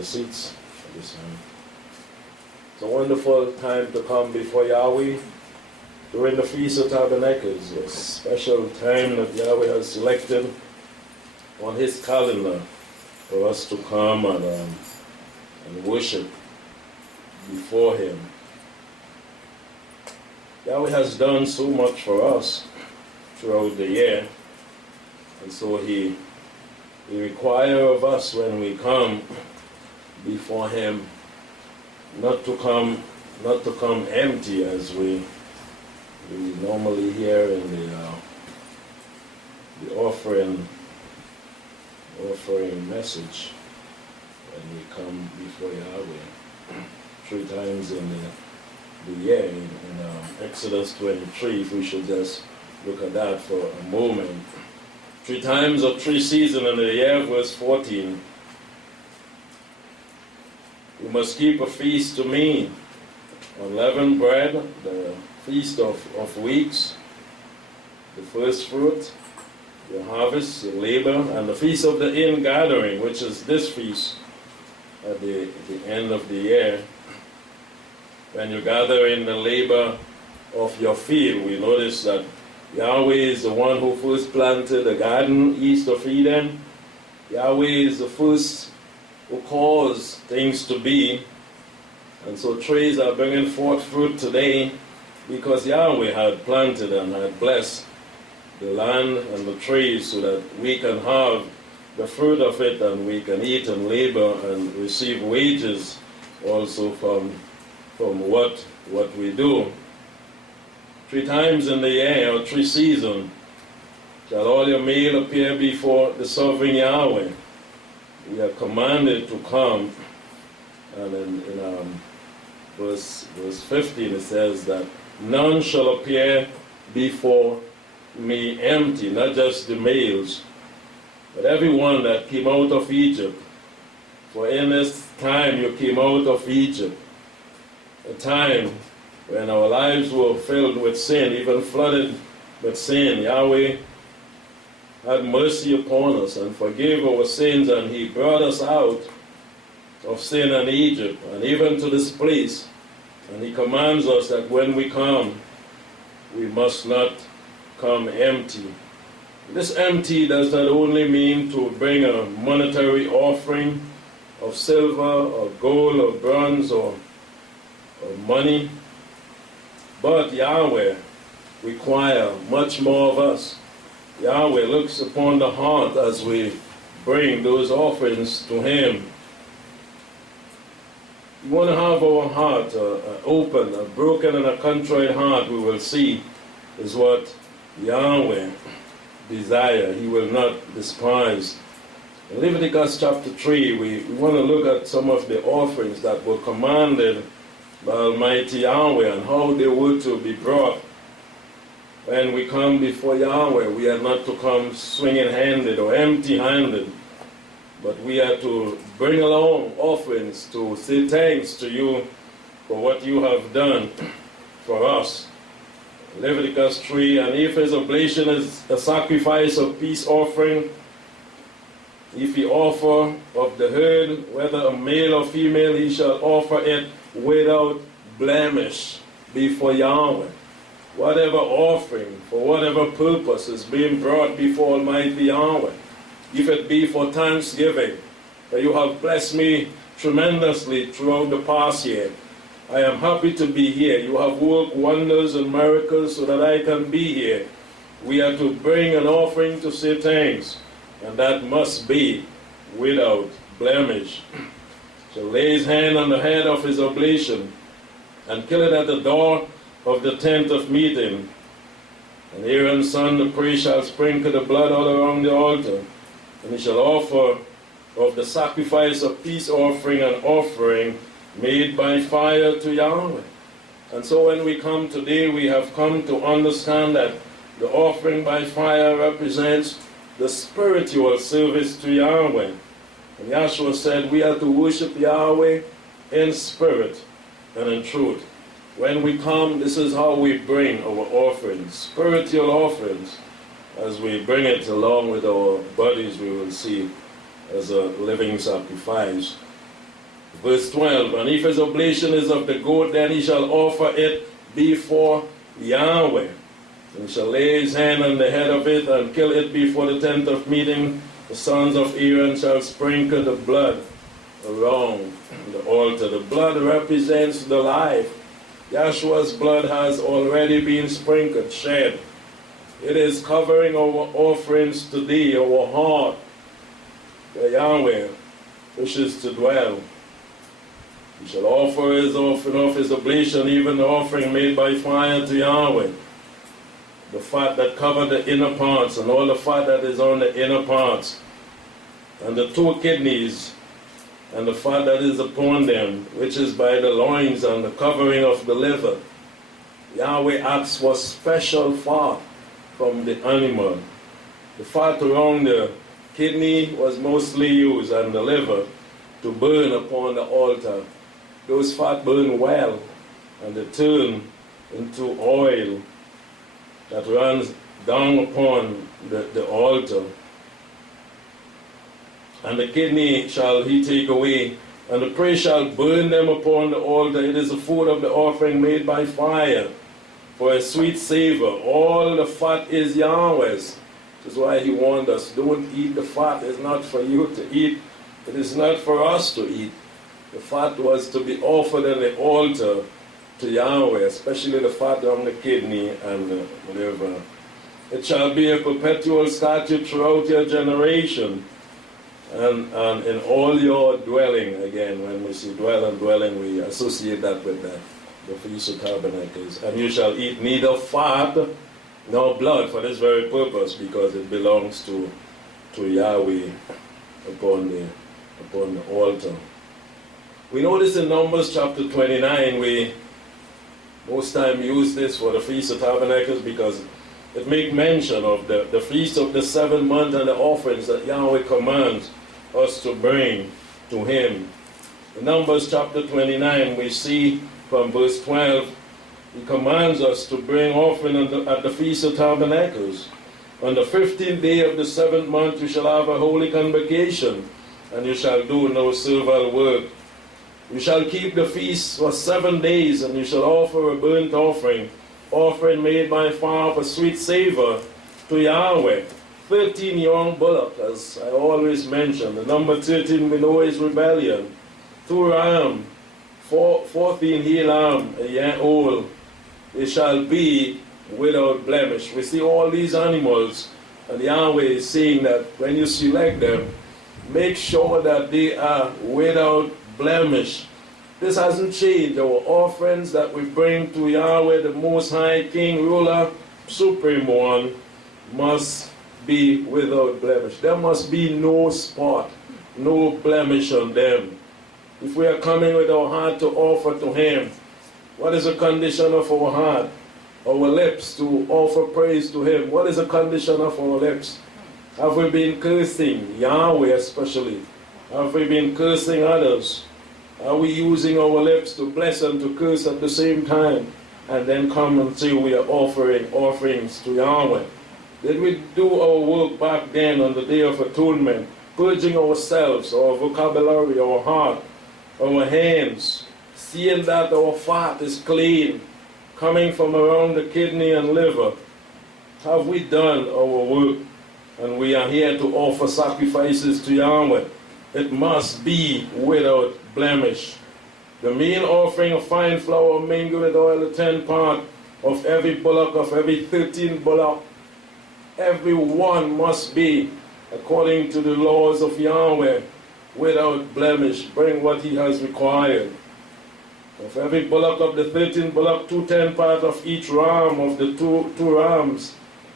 the seats at this time. It's a wonderful time to come before Yahweh during the Feast of Tabernacles, a special time that Yahweh has selected on His calendar for us to come and worship before Him. Yahweh has done so much for us throughout the year, and so He requires of us when we come before Him not to come empty, as we normally hear in the offering message when we come before Yahweh 3 times in the year. In Exodus 23, if we should just look at that for a moment. 3 times or 3 seasons in the year, verse 14. You must keep a feast to me, unleavened bread, the feast of weeks, the first fruit, the harvest, the labor, and the feast of the ingathering, which is this feast at the end of the year, when you gather in the labor of your field. We notice that Yahweh is the one who first planted the garden east of Eden. Yahweh is the first who caused things to be. And so trees are bringing forth fruit today because Yahweh had planted and had blessed the land and the trees so that we can have the fruit of it and we can eat and labor and receive wages also from what we do. 3 times in the year, or 3 seasons, shall all your male appear before the sovereign Yahweh. We are commanded to come, and in verse 15 it says that none shall appear before me empty, not just the males, but everyone that came out of Egypt. For in this time you came out of Egypt, a time when our lives were filled with sin, even flooded with sin. Yahweh had mercy upon us and forgave our sins, and He brought us out of sin and Egypt and even to this place. And He commands us that when we come, we must not come empty. This empty does not only mean to bring a monetary offering of silver or gold or bronze or money, but Yahweh requires much more of us. Yahweh looks upon the heart as we bring those offerings to Him. We want to have our heart open, a broken and a contrite heart, we will see, is what Yahweh desires. He will not despise. In Leviticus chapter 3, we want to look at some of the offerings that were commanded by Almighty Yahweh and how they were to be brought. When we come before Yahweh, we are not to come swinging-handed or empty-handed, but we are to bring along offerings to say thanks to you for what you have done for us. Leviticus 3, and if his oblation is a sacrifice of peace offering, if he offer of the herd, whether a male or female, he shall offer it without blemish before Yahweh. Whatever offering, for whatever purpose is being brought before Almighty Yahweh, if it be for thanksgiving, that you have blessed me tremendously throughout the past year. I am happy to be here. You have worked wonders and miracles so that I can be here. We are to bring an offering to say thanks, and that must be without blemish. Shall lay his hand on the head of his oblation, and kill it at the door of the tent of meeting. And Aaron's son, the priest, shall sprinkle the blood all around the altar, and he shall offer of the sacrifice of peace offering an offering made by fire to Yahweh. And so when we come today, we have come to understand that the offering by fire represents the spiritual service to Yahweh. And Yahshua said we are to worship Yahweh in spirit and in truth. When we come, this is how we bring our offerings, spiritual offerings. As we bring it along with our bodies, we will see, as a living sacrifice. Verse 12, and if his oblation is of the goat, then he shall offer it before Yahweh. And he shall lay his hand on the head of it and kill it before the tent of meeting. The sons of Aaron shall sprinkle the blood around the altar. The blood represents the life. Yahshua's blood has already been sprinkled, shed. It is covering our offerings today, our heart, where Yahweh wishes to dwell. He shall offer his offering of his oblation, even the offering made by fire to Yahweh. The fat that covered the inner parts, and all the fat that is on the inner parts, and the 2 kidneys, and the fat that is upon them, which is by the loins, and the covering of the liver. Yahweh asks for special fat from the animal. The fat around the kidney was mostly used, and the liver, to burn upon the altar. Those fat burn well, and they turn into oil that runs down upon the altar. And the kidney shall he take away, and the priest shall burn them upon the altar. It is the food of the offering made by fire, for a sweet savor. All the fat is Yahweh's. This is why he warned us, don't eat the fat. It's not for you to eat. It is not for us to eat. The fat was to be offered on the altar to Yahweh, especially the fat on the kidney and the liver. It shall be a perpetual statute throughout your generation, and in all your dwelling. Again, when we see dwell and dwelling, we associate that with the Feast of Tabernacles. And you shall eat neither fat nor blood for this very purpose, because it belongs to Yahweh upon the altar. We notice in Numbers chapter 29, we most time use this for the Feast of Tabernacles because it makes mention of the Feast of the 7th month and the offerings that Yahweh commands us to bring to Him. In Numbers chapter 29, we see from verse 12, He commands us to bring offering at the Feast of Tabernacles. On the 15th day of the 7th month you shall have a holy convocation, and you shall do no servile work. You shall keep the feast for 7 days, and you shall offer a burnt offering made by fire of a sweet savor to Yahweh. 13 young bullocks, as I always mention. The number 13 we know is rebellion. 2 rams, 14 he lamb, a year old. They shall be without blemish. We see all these animals, and Yahweh is saying that when you select them, make sure that they are without blemish. This hasn't changed. Our offerings that we bring to Yahweh, the Most High King, Ruler, Supreme One, must be without blemish. There must be no spot, no blemish on them. If we are coming with our heart to offer to Him, what is the condition of our heart? Our lips to offer praise to Him. What is the condition of our lips? Have we been cursing Yahweh especially? Have we been cursing others? Are we using our lips to bless and to curse at the same time? And then come and say we are offering offerings to Yahweh. Did we do our work back then on the Day of Atonement, purging ourselves, our vocabulary, our heart, our hands, seeing that our fat is clean, coming from around the kidney and liver? Have we done our work? And we are here to offer sacrifices to Yahweh. It must be without blemish. The meal offering of fine flour mingled with oil, the 10th part of every bullock, of every 13 bullock, every one must be, according to the laws of Yahweh, without blemish. Bring what He has required. Of every bullock of the 13 bullock, 2/10 part of each ram of the two rams,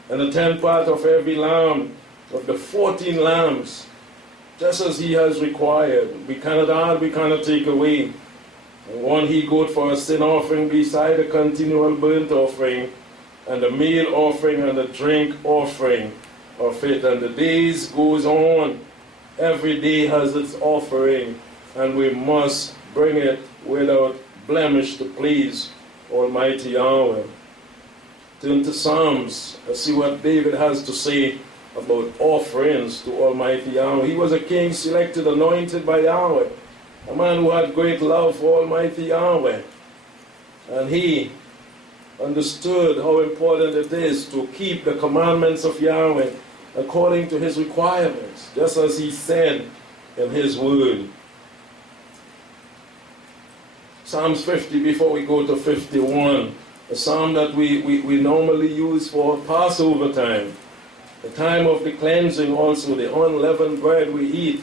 and the 10th part of every lamb of the 14 lambs, just as He has required. We cannot add, we cannot take away. And 1 he-goat for a sin offering beside a continual burnt offering, and the meal offering and the drink offering of it. And the days goes on. Every day has its offering, and we must bring it without blemish to please Almighty Yahweh. Turn to Psalms and see what David has to say about offerings to Almighty Yahweh. He was a king selected, anointed by Yahweh. a man who had great love for Almighty Yahweh. And he understood how important it is to keep the commandments of Yahweh according to his requirements, just as he said in his word. Psalms 50, before we go to 51, a psalm that we normally use for Passover time, the time of the cleansing also, the unleavened bread we eat.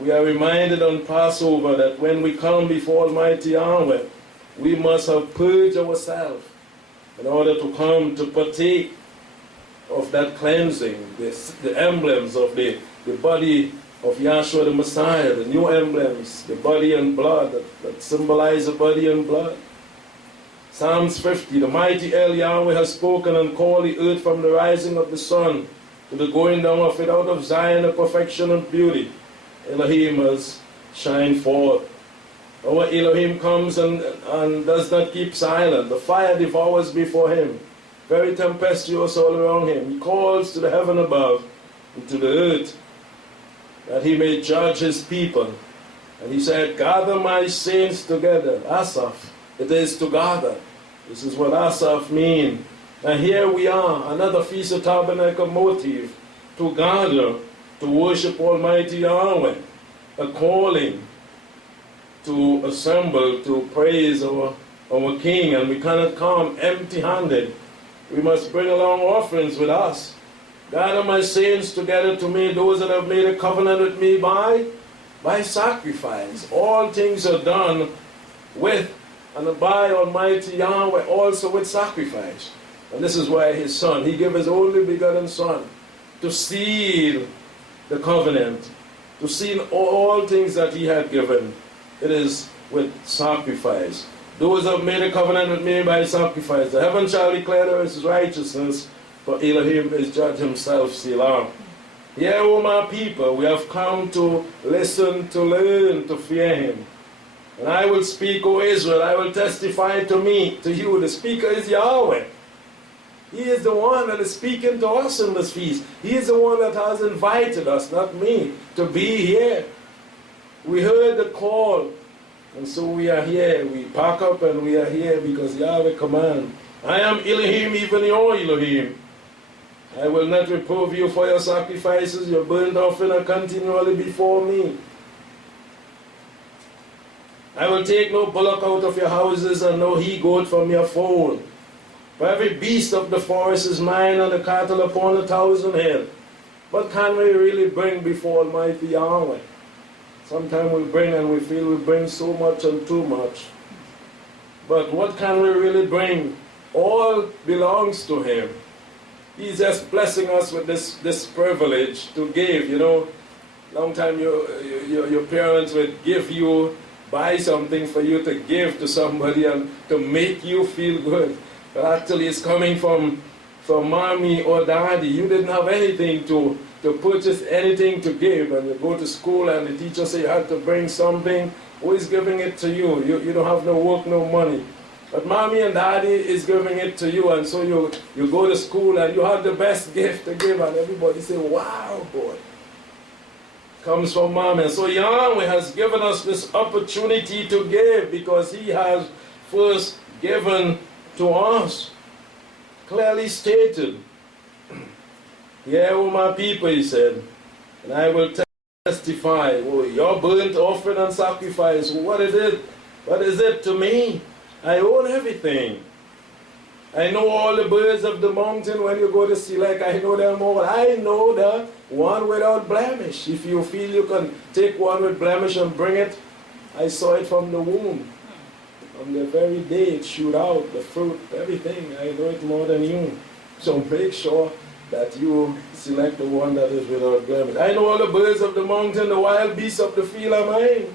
We are reminded on Passover that when we come before Almighty Yahweh, we must have purged ourselves in order to come to partake of that cleansing, the emblems of the body of Yahshua the Messiah, the new emblems, the body and blood that symbolize the body and blood. Psalms 50, the mighty El Yahweh has spoken and called the earth from the rising of the sun to the going down of it, out of Zion the perfection and beauty. Elohim has shined forth. Our Elohim comes and does not keep silent. The fire devours before him, very tempestuous all around him. He calls to the heaven above and to the earth that he may judge his people. And he said, gather my saints together. Asaph, it is to gather. This is what Asaph means. And here we are, another Feast of Tabernacle motive, to gather, to worship Almighty Yahweh, a calling to assemble, to praise our King. And we cannot come empty-handed. We must bring along offerings with us. Gather my saints together to me, those that have made a covenant with me by sacrifice. All things are done with and by Almighty Yahweh, also with sacrifice. And this is why his Son, he gave his only begotten Son to seal the covenant, to seal all things that he had given. It is with sacrifice. Those that have made a covenant with me by sacrifice. The heaven shall declare his righteousness, for Elohim is judge himself, Selah. Hear, O my people, we have come to listen, to learn, to fear him. And I will speak, O Israel, I will testify to you. The speaker is Yahweh. He is the one that is speaking to us in this feast. He is the one that has invited us, not me, to be here. We heard the call, and so we are here. We pack up and we are here because Yahweh commands. I am Elohim, even your Elohim. I will not reprove you for your sacrifices. Your burnt offering are continually before me. I will take no bullock out of your houses and no he-goat from your fold. For every beast of the forest is mine and the cattle upon 1,000 hills. What can we really bring before Almighty Yahweh? Sometimes we bring and we feel we bring so much and too much. But what can we really bring? All belongs to him. He's just blessing us with this privilege to give. You know, long time your parents would give you, buy something for you to give to somebody and to make you feel good. But actually it's coming from mommy or daddy. You didn't have anything to purchase anything to give, and you go to school and the teacher say you had to bring something. Who is giving it to you? You don't have no work, no money. But mommy and daddy is giving it to you, and so you go to school and you have the best gift to give, and everybody say, wow, boy. Comes from mom. And so Yahweh has given us this opportunity to give because he has first given to us. Clearly stated. Hear, O my people, he said, and I will testify. Oh, your burnt offering and sacrifice, what is it to me? I own everything. I know all the birds of the mountain when you go to see, like I know them all. I know the one without blemish. If you feel you can take one with blemish and bring it, I saw it from the womb. On the very day it shoot out, the fruit, everything. I know it more than you. So make sure that you select the one that is without blemish. I know all the birds of the mountain, the wild beasts of the field are mine.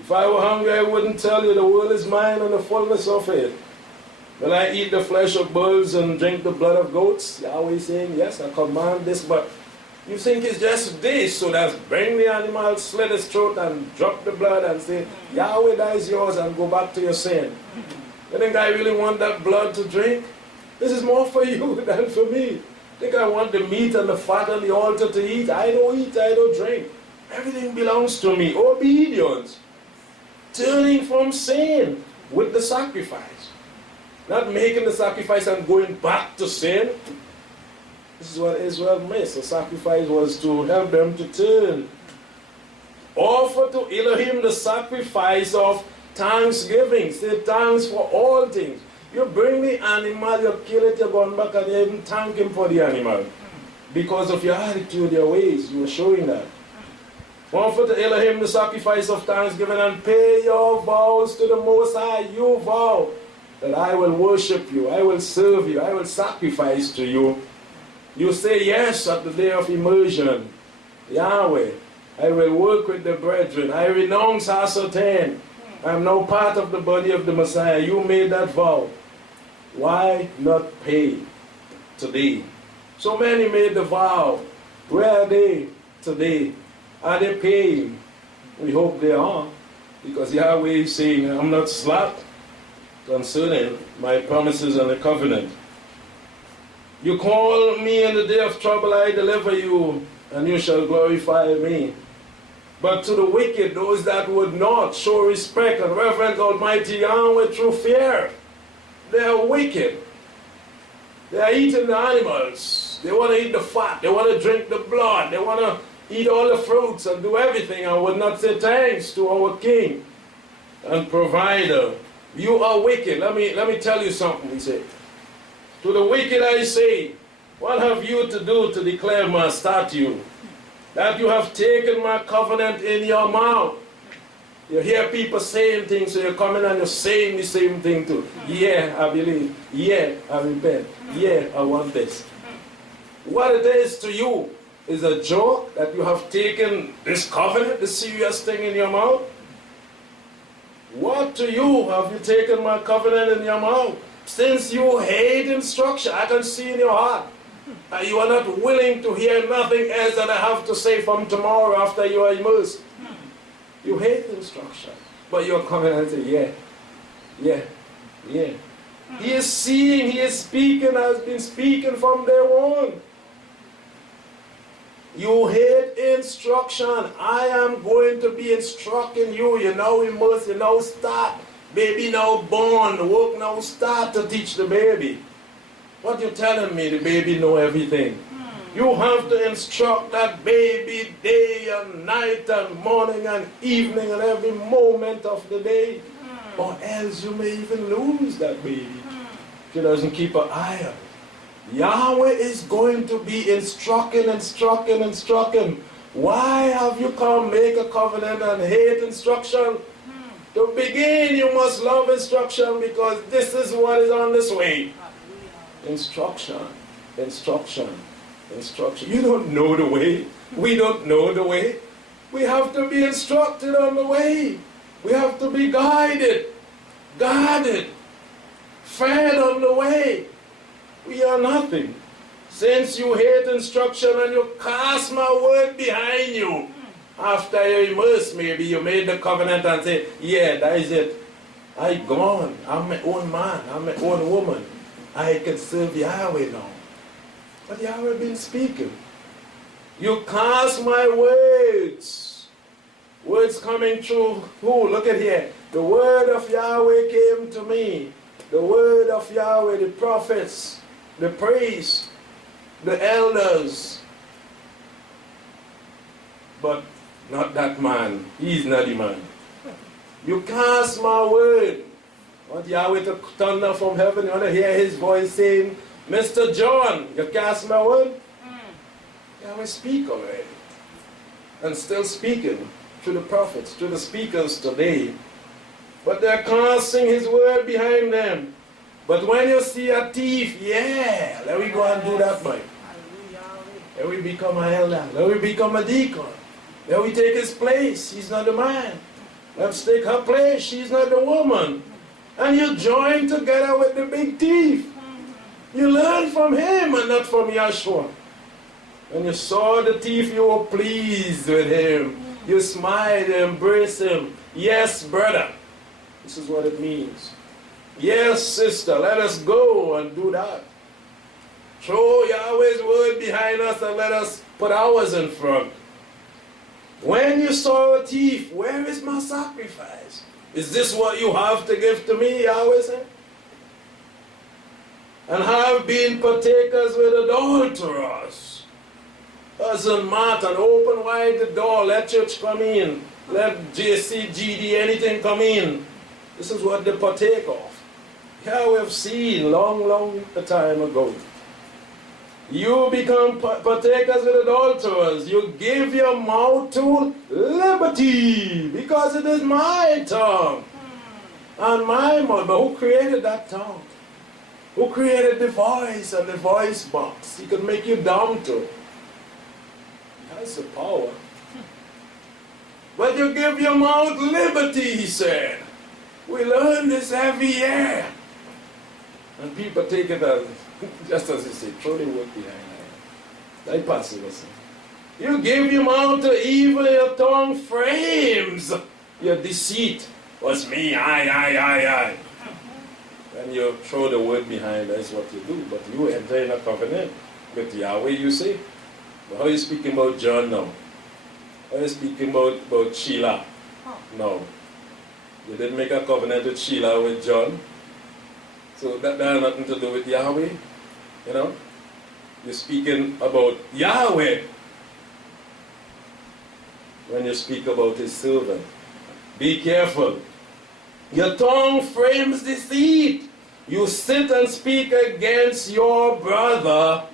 If I were hungry, I wouldn't tell you. The world is mine and the fullness of it. When I eat the flesh of bulls and drink the blood of goats, Yahweh saying, yes, I command this, but you think it's just this, so that's bring the animal, slit his throat and drop the blood and say, Yahweh, that is yours, and go back to your sin. You think I really want that blood to drink? This is more for you than for me. Think I want the meat and the fat on the altar to eat? I don't eat, I don't drink. Everything belongs to me. Obedience. Turning from sin with the sacrifice. Not making the sacrifice and going back to sin. This is what Israel missed. The sacrifice was to help them to turn. Offer to Elohim the sacrifice of thanksgiving. Say thanks for all things. You bring the animal, you kill it, you're going back and you even thank him for the animal. Because of your attitude, your ways, you are showing that. Offer to Elohim the sacrifice of thanksgiving and pay your vows to the Most High. You vow that I will worship you, I will serve you, I will sacrifice to you. You say yes at the day of immersion. Yahweh, I will work with the brethren. I renounce ascertain. I am now part of the body of the Messiah. You made that vow. Why not pay today? So many made the vow. Where are they today? Are they paying? We hope they are. Because Yahweh is saying, I'm not slack concerning my promises and the covenant. You call me in the day of trouble, I deliver you, and you shall glorify me. But to the wicked, those that would not show respect and reverence Almighty Yahweh through fear, they are wicked. They are eating the animals. They want to eat the fat. They want to drink the blood. They want to eat all the fruits and do everything and would not say thanks to our King and Provider. You are wicked. Let me tell you something, he said. To the wicked I say, what have you to do to declare my statute? That you have taken my covenant in your mouth. You hear people saying things, so you're coming and you're saying the same thing too. Yeah, I believe. Yeah, I repent. Yeah, I want this. What it is to you is a joke that you have taken this covenant, this serious thing in your mouth. What to you have you taken my covenant in your mouth? Since you hate instruction, I can see in your heart. You are not willing to hear nothing else that I have to say from tomorrow after you are immersed. You hate instruction. But you're coming and say, yeah, yeah, yeah. He is seeing, he is speaking, has been speaking from day one. You hate instruction. I am going to be instructing you. You now immerse, you now start. Baby now born, the work now start to teach the baby. What you telling me? The baby know everything. You have to instruct that baby day and night and morning and evening and every moment of the day. Or else you may even lose that baby if he doesn't keep an eye on it. Yahweh is going to be instructing. Why have you come make a covenant and hate instruction? To begin, you must love instruction because this is what is on this way. Instruction. You don't know the way. We don't know the way. We have to be instructed on the way. We have to be guided, guarded, fed on the way. We are nothing. Since you hate instruction and you cast my word behind you, after you immerse, maybe you made the covenant and say, yeah, that is it. I gone. I'm my own man. I'm my own woman. I can serve Yahweh now. But Yahweh been speaking. You cast my words. Words coming through who? Look at here. The word of Yahweh came to me. The word of Yahweh, the prophets, the priests, the elders. But not that man. He's not the man. You cast my word. Want Yahweh to thunder from heaven? You want to hear his voice saying, Mr. John, you cast my word? Yahweh speak already. And still speaking to the prophets, to the speakers today. But they're casting his word behind them. But when you see a thief, yeah, let me go and do that, boy. Let me become an elder. Let me become a deacon. Let me take his place. He's not the man. Let's take her place. She's not the woman. And you join together with the big thief. You learn from him and not from Yahshua. When you saw the thief, you were pleased with him. You smiled, you embraced him. Yes, brother. This is what it means. Yes, sister, let us go and do that. Throw Yahweh's word behind us and let us put ours in front. When you saw a thief, where is my sacrifice? Is this what you have to give to me, Yahweh said? And have been partakers with adulterers. Doesn't matter. Open wide the door. Let church come in. Let JC, GD, anything come in. This is what they partake of. Here we've seen long time ago. You become partakers with adulterers. You give your mouth to liberty because it is my tongue and my mouth. But who created that tongue? Who created the voice and the voice box? He could make you dumb too. That's the power. But you give your mouth liberty, he said. We learn this every year. And people take it as, just as he said, throw the word behind it. Like Pastor was saying. You give your mouth to evil, your tongue frames your deceit. Was me, I. And you throw the word behind, that's what you do. But you enter in a covenant with Yahweh, you say. But how are you speaking about John now? How are you speaking about Sheila? No. You didn't make a covenant with Sheila, with John. So that has nothing to do with Yahweh. You know? You're speaking about Yahweh when you speak about his servant. Be careful. Your tongue frames deceit. You sit and speak against your brother.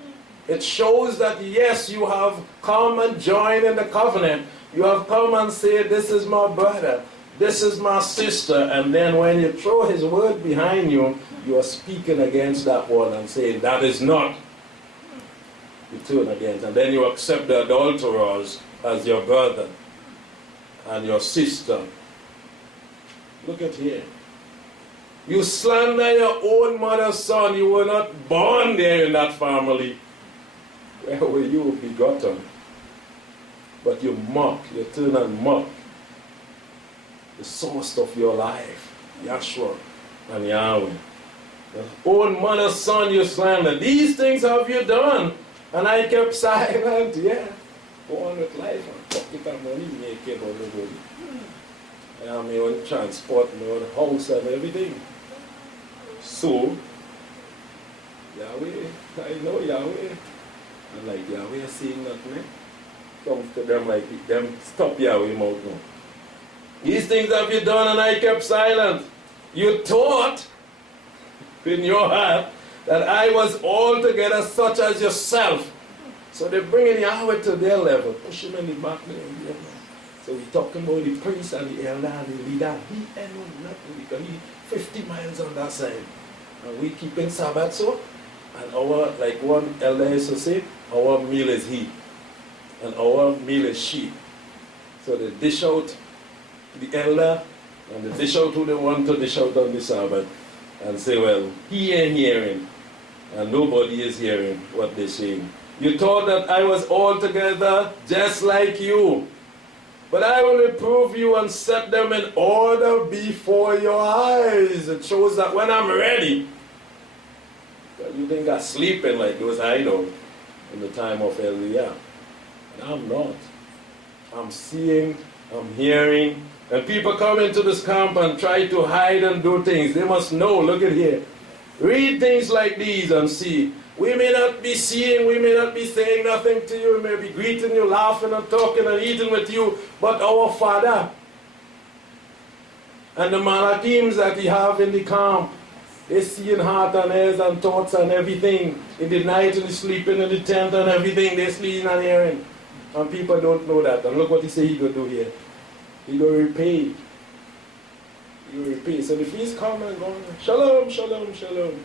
It shows that yes, you have come and joined in the covenant. You have come and said, this is my brother, this is my sister. And then when you throw his word behind you, you are speaking against that one and saying, that is not. You turn against. And then you accept the adulterers as your brother and your sister. Look at here. You slander your own mother's son. You were not born there in that family. Where were you begotten? But you mock, you turn and mock the source of your life, Yahshua and Yahweh. Your own mother's son you slander. These things have you done. And I kept silent. Yeah. Go on with life and pocket and money, make it all the way. I have my own transport, my own house and everything. So, Yahweh, I know Yahweh. And like Yahweh saying nothing, comes to them like them, stop Yahweh mouth now. These things have you done and I kept silent. You thought in your heart that I was altogether such as yourself. So they're bringing Yahweh to their level, push him in the back there. So we're talking about the priest and the elder and the leader. He ain't know nothing because he's 50 miles on that side. And we keeping Sabbath so. And our, like one elder used to say, our meal is he. And our meal is she. So they dish out the elder and they dish out who they want to dish out on the Sabbath. And say, well, he ain't hearing. And nobody is hearing what they're saying. You thought that I was altogether just like you. But I will reprove you and set them in order before your eyes. It shows that when I'm ready, you think I'm sleeping like those I know in the time of Eliah. And I'm not. I'm seeing, I'm hearing. And people come into this camp and try to hide and do things. They must know, look at here. Read things like these and see. We may not be seeing, we may not be saying nothing to you, we may be greeting you, laughing and talking and eating with you, but our Father and the Malachims that he have in the camp, they see in heart and ears and thoughts and everything. In the night and the sleeping in the tent and everything, they sleeping and hearing. And people don't know that. And look what he say he going to do here. He going to repay. He will repay. So the feast come and go, shalom, shalom, shalom.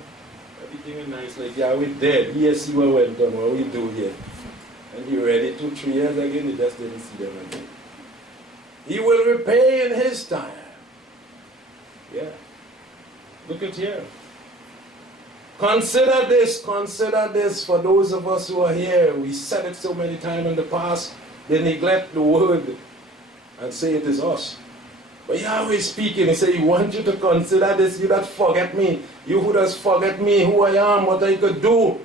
Everything is nice, like Yahweh dead. Yes, see what went on, what we do here. And he read it 2-3 years again, he just didn't see them again. He will repay in his time. Yeah. Look at here. Consider this for those of us who are here. We said it so many times in the past, they neglect the word and say it is us. But Yahweh is speaking, he said, he wants you to consider this, you that forget me. You who does forget me, who I am, what I could do.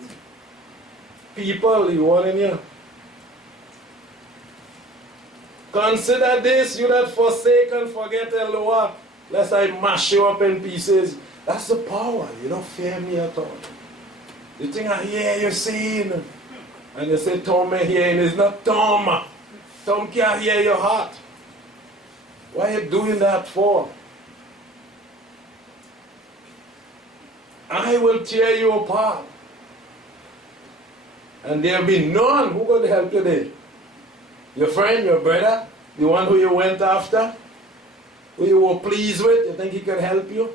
People, you want in here. Consider this, you that forsake and forget Eloah. lest I mash you up in pieces. That's the power. You don't fear me at all. The thing I hear you saying, and you say, Tom hearing is not Tom. Tom can't hear your heart. Why are you doing that for? I will tear you apart. And there will be none who going to help you there. Your friend, your brother, the one who you went after, who you were pleased with, you think he can help you?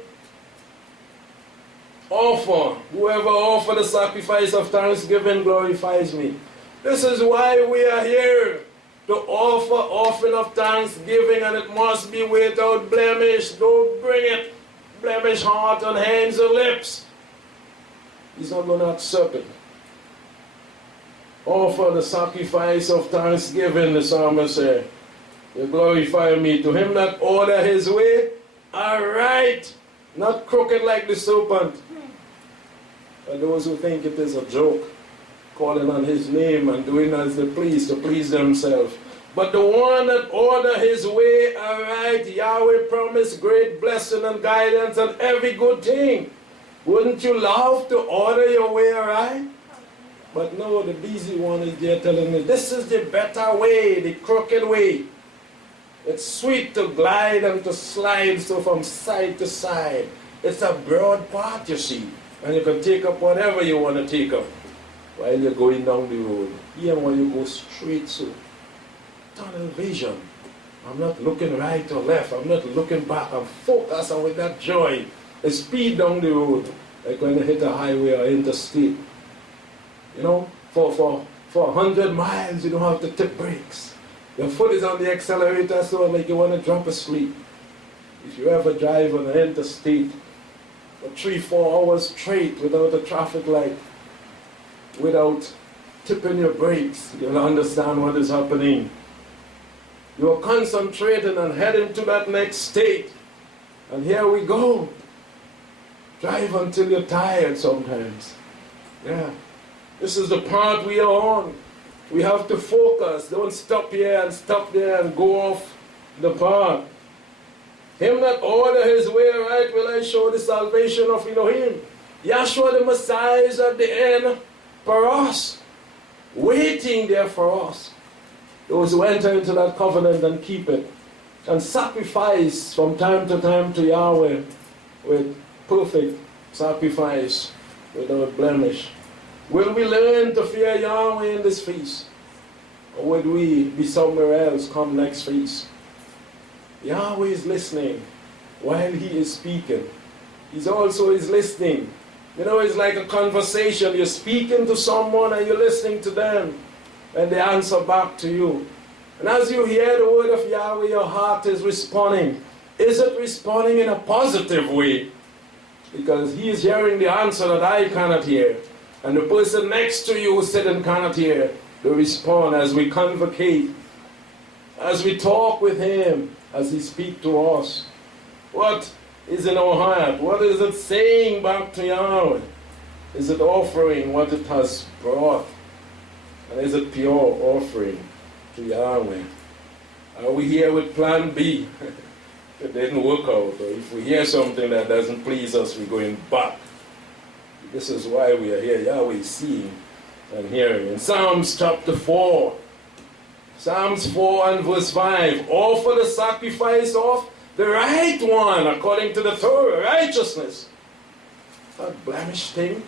Offer. Whoever offers the sacrifice of thanksgiving glorifies me. This is why we are here, to offer offering of thanksgiving, and it must be without blemish. Don't bring it. Blemish heart and hands and lips. He's not going to accept it. Offer the sacrifice of thanksgiving, the psalmist said. You glorify me. To him that order his way aright, not crooked like the serpent. And those who think it is a joke, calling on his name and doing as they please to please themselves. But the one that order his way aright, Yahweh promised great blessing and guidance and every good thing. Wouldn't you love to order your way aright? But no, the busy one is there telling me, this is the better way, the crooked way. It's sweet to glide and to slide so from side to side. It's a broad path, you see. And you can take up whatever you want to take up while you're going down the road. Here when you go straight so. Tunnel vision. I'm not looking right or left. I'm not looking back. I'm focused and with that joy. I speed down the road like when you hit a highway or interstate. You know, for 100 miles you don't have to tip brakes. Your foot is on the accelerator so like you want to drop asleep. If you ever drive on an interstate for 3-4 hours straight without a traffic light, without tipping your brakes, you'll understand what is happening. You're concentrating and heading to that next state. And here we go. Drive until you're tired sometimes. Yeah. This is the part we are on. We have to focus. Don't stop here and stop there and go off the path. Him that order his way right will I show the salvation of Elohim. Yahshua the Messiah is at the end for us. Waiting there for us. Those who enter into that covenant and keep it. And sacrifice from time to time to Yahweh with perfect sacrifice without blemish. Will we learn to fear Yahweh in this feast? Or would we be somewhere else come next feast? Yahweh is listening while he is speaking. He's also is listening. You know, it's like a conversation. You're speaking to someone and you're listening to them. And they answer back to you. And as you hear the word of Yahweh, your heart is responding. Is it responding in a positive way? Because he is hearing the answer that I cannot hear. And the person next to you sitting cannot hear. They respond as we convocate, as we talk with him, as he speaks to us. What is in our heart? What is it saying back to Yahweh? Is it offering what it has brought? And is it pure offering to Yahweh? Are we here with plan B? It didn't work out. Or if we hear something that doesn't please us, we're going back. This is why we are here. Yahweh is seeing and hearing. In Psalms chapter 4, Psalms 4 and verse 5, offer the sacrifice of the right one according to the Torah, righteousness. Not blemish thing.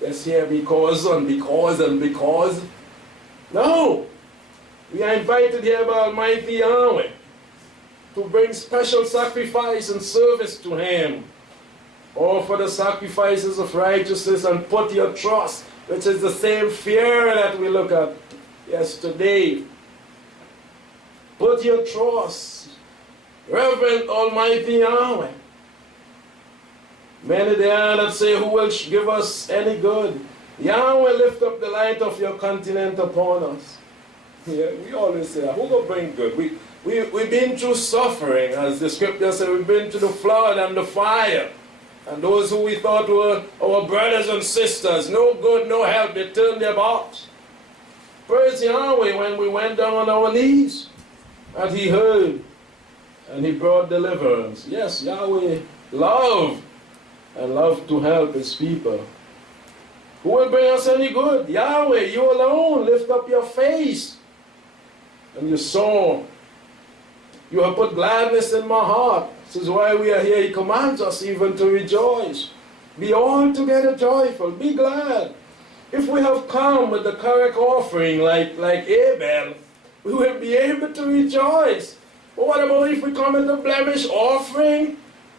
Let's hear because and because and because. No. We are invited here by Almighty Yahweh to bring special sacrifice and service to him. Offer the sacrifices of righteousness and put your trust, which is the same fear that we look at yesterday. Put your trust, reverend Almighty Yahweh. Many there are that say, who will give us any good? Yahweh, lift up the light of your continent upon us. Yeah, we always say, who will bring good? We've been through suffering, as the scripture said, we've been through the flood and the fire. And those who we thought were our brothers and sisters, no good, no help, they turned their backs. Praise Yahweh when we went down on our knees. And he heard. and he brought deliverance. Yes, Yahweh loved and loved to help his people. Who will bring us any good? Yahweh, you alone. Lift up your face. And you saw. You have put gladness in my heart. This is why we are here. He commands us even to rejoice. Be altogether joyful. Be glad. If we have come with the correct offering like Abel, we will be able to rejoice. But what about if we come with a blemish offering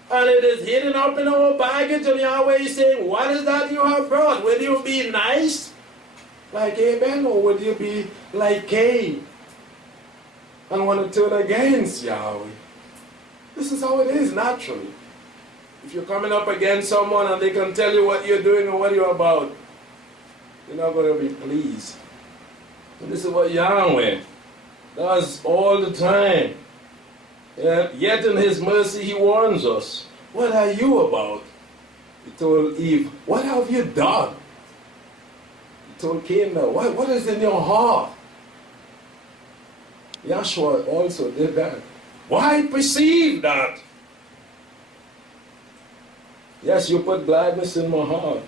and it is hidden up in our baggage and Yahweh is saying, what is that you have brought? Will you be nice like Abel, or will you be like Cain and want to turn against Yahweh? This is how it is naturally. If you're coming up against someone and they can tell you what you're doing or what you're about, you're not going to be pleased. And this is what Yahweh does all the time. Yet in his mercy he warns us. What are you about? He told Eve, what have you done? He told Cain, what is in your heart? Yahshua also did that. Why perceive that? Yes, you put gladness in my heart.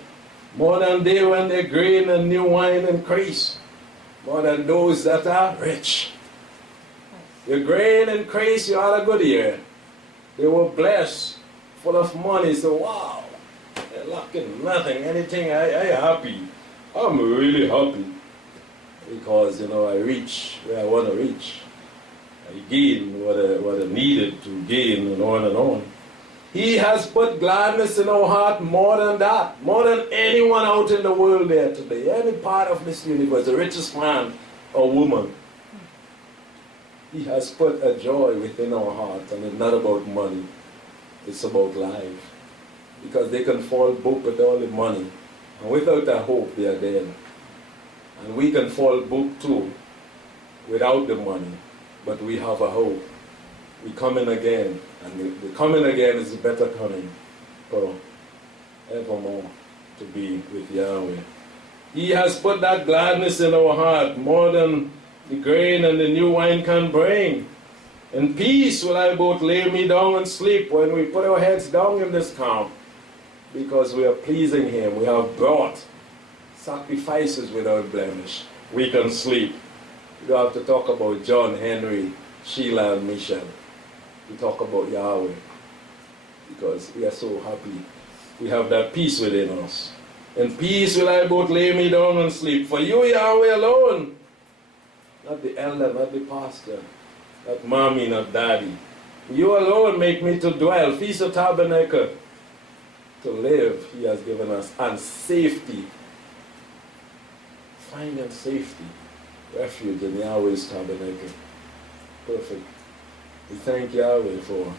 More than they when their grain and new wine increase. More than those that are rich. Your grain increased, you had a good year. They were blessed, full of money. So wow, they're lacking nothing, anything. I happy. I'm really happy. Because, I reach where I want to reach. I gain what I needed to gain, and on and on. He has put gladness in our heart more than that. More than anyone out in the world there today. Any part of this universe, the richest man or woman. He has put a joy within our heart, and it's not about money. It's about life. Because they can fall broke with all the money. And without a hope, they are dead. And we can fall broke too, without the money. But we have a hope. We come in again. And the coming again is a better coming for evermore to be with Yahweh. He has put that gladness in our heart more than the grain and the new wine can bring. In peace will I both lay me down and sleep when we put our heads down in this camp, because we are pleasing him. We have brought sacrifices without blemish. We can sleep. We don't have to talk about John, Henry, Sheila, and Michelle. We talk about Yahweh because we are so happy. We have that peace within us. In peace will I both lay me down and sleep. For you, Yahweh alone. Not the elder, not the pastor, not mommy, not daddy. You alone make me to dwell. Feast of Tabernacle. To live, he has given us. And safety. Find safety. Refuge in Yahweh's tabernacle. Perfect. We thank Yahweh for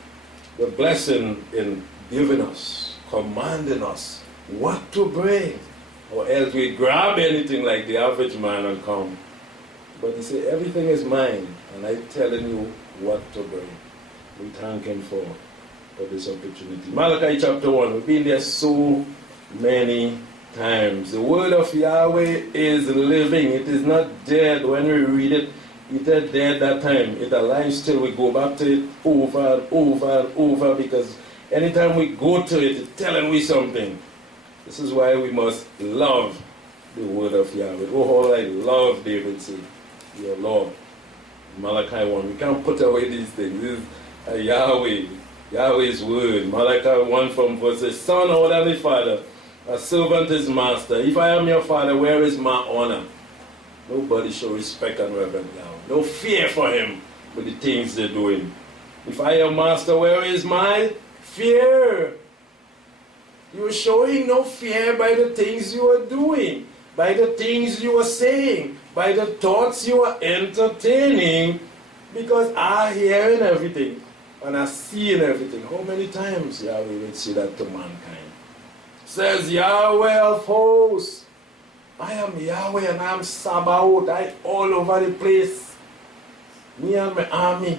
the blessing in giving us, commanding us what to bring. Or else we grab anything like the average man and come. But he said, everything is mine, and I'm telling you what to bring. We thank him for this opportunity. Malachi chapter 1, we've been there so many times. The word of Yahweh is living. It is not dead. When we read it, it is dead that time. It aligns till we go back to it over and over and over, because anytime we go to it, it's telling we something. This is why we must love the word of Yahweh. Oh, how I love David said, your Lord. Malachi 1. We can't put away these things. This is Yahweh. Yahweh's word. Malachi 1 from verses, son, or than the father. A servant is master. If I am your father, where is my honor? Nobody show respect and reverence Yahweh. No fear for him with the things they're doing. If I am master, where is my fear? You are showing no fear by the things you are doing, by the things you are saying, by the thoughts you are entertaining, because I hear in everything and I see in everything. How many times Yahweh will say that to mankind? Says Yahweh of hosts, I am Yahweh and I am Sabaoth. I all over the place. Me and my army.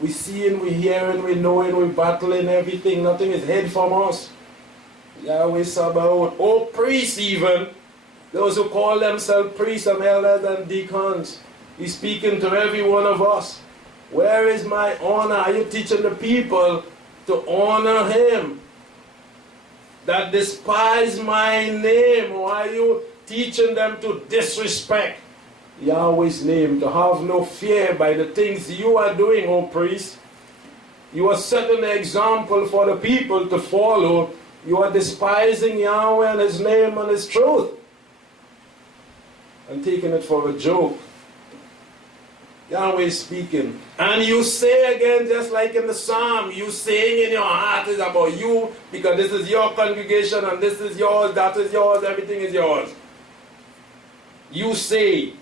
We seeing, we hearing, we knowing, we battling everything. Nothing is hid from us. Yahweh Sabaoth. Oh, priests even. Those who call themselves priests and elders and deacons. He's speaking to every one of us. Where is my honor? Are you teaching the people to honor him? That despise my name, or are you teaching them to disrespect Yahweh's name, to have no fear by the things you are doing, O priest? You are setting the example for the people to follow. You are despising Yahweh and his name and his truth, and taking it for a joke. Yahweh is speaking. And you say again, just like in the psalm, you saying in your heart is about you, because this is your congregation and this is yours, that is yours, everything is yours. You say,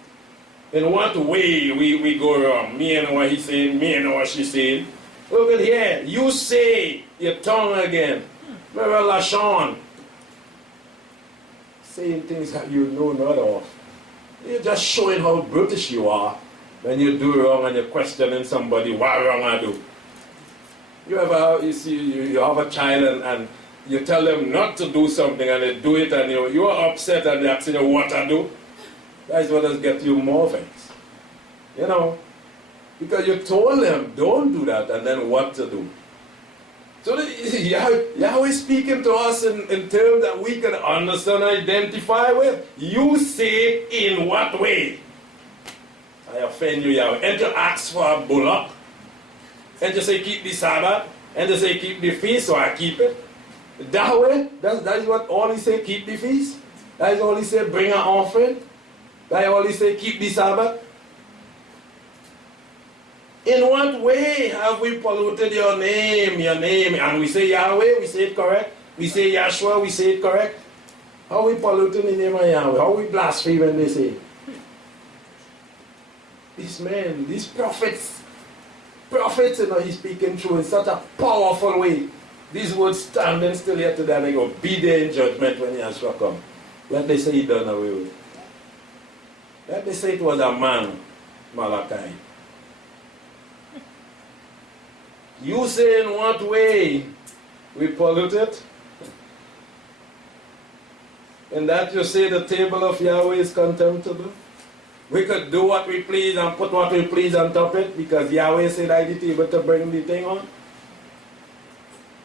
in what way we go wrong? Me and what he's saying, me and what she's saying. Look at here. You say your tongue again. Remember Lashon. Saying things that you know not of. You're just showing how British you are when you do wrong and you're questioning somebody, what wrong I do? You have a child and you tell them not to do something and they do it, and you are upset and they're asking you what I do. That's what does get you more vexed. You know, because you told them don't do that, and then what to do. So Yahweh is speaking to us in terms that we can understand and identify with. You say in what way? I offend you, Yahweh. And to ask for a bullock, and to say keep the Sabbath, and to say keep the feast, so I keep it. That way, that is what all he say, keep the feast. That is all he say, bring an offering. That is all he say, keep the Sabbath. In what way have we polluted your name? And we say Yahweh, we say it correct. We say Yahshua, we say it correct. How are we polluting the name of Yahweh? How are we blaspheming, they say? These men, these prophets, you know, he's speaking through in such a powerful way. These words standing still here today, and they go, be there in judgment when Yahshua come. Let they say he done away with. Let they say it was a man, Malachi. You say in what way we pollute it? In that you say the table of Yahweh is contemptible? We could do what we please and put what we please on top of it, because Yahweh said I did able to bring the thing on.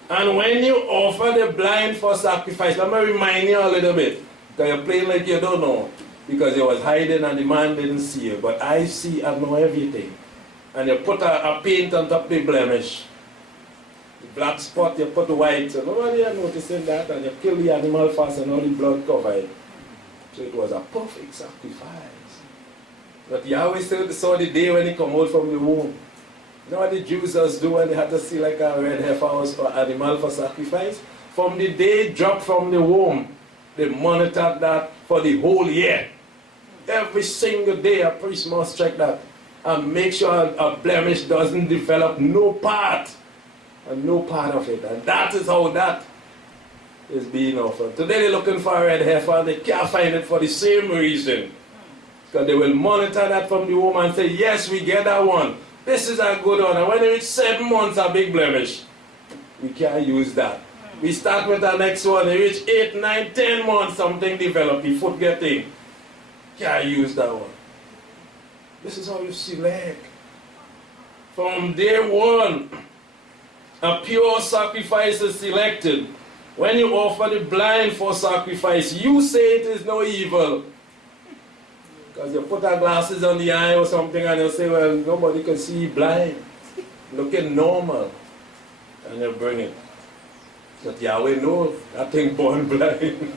And when you offer the blind for sacrifice, let me remind you a little bit, because you're playing like you don't know, because you was hiding and the man didn't see you. But I see, I know everything. And you put a paint on top of the blemish. The black spot, you put the white, so nobody is noticing that, and you kill the animal first and all the blood covered. So it was a perfect sacrifice. But Yahweh saw the day when he come out from the womb. You know what the Jews just do when they had to see like a red heifer or animal for sacrifice? From the day it dropped from the womb, they monitored that for the whole year. Every single day a priest must check that and make sure a blemish doesn't develop no part of it. And that is how that is being offered. Today they're looking for a red heifer and they can't find it for the same reason. Because they will monitor that from the womb and say, yes, we get that one. This is a good one. And when they reach 7 months, a big blemish, we can't use that. We start with the next one. They reach 8, 9, 10 months, something develop. The foot get in. Can't use that one. This is how you select. From day one, a pure sacrifice is selected. When you offer the blind for sacrifice, you say it is no evil. Because you put our glasses on the eye or something and you say, well, nobody can see you blind. Looking normal. And you bring it. But Yahweh knows that thing born blind.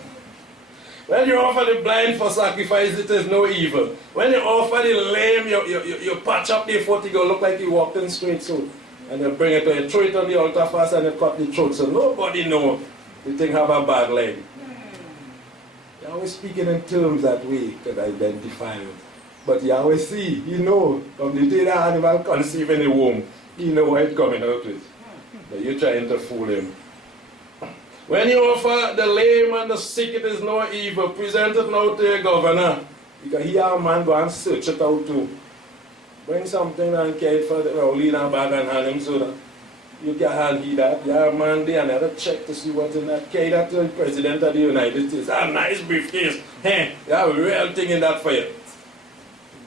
When you offer the blind for sacrifice, it is no evil. When you offer the lame, you patch up the foot, you go look like you walked in straight so. And you bring it to you throw it on the altar first and you cut the throat. So nobody knows the thing have a bad leg. Yahweh speaking in terms that we could identify it. But Yahweh see, he know, from the day that animal conceived in the womb, he know what it's coming out with. But you're trying to fool him. When you offer the lame and the sick, it is no evil. Present it now to your governor. Because he a man go and search it out too. Bring something and carry it for the lean a bag and hand him so that you can hand that. You have a man there and have to check to see what's in that. Carry that to the President of the United States. A nice briefcase. Hey, you have a real thing in that for you.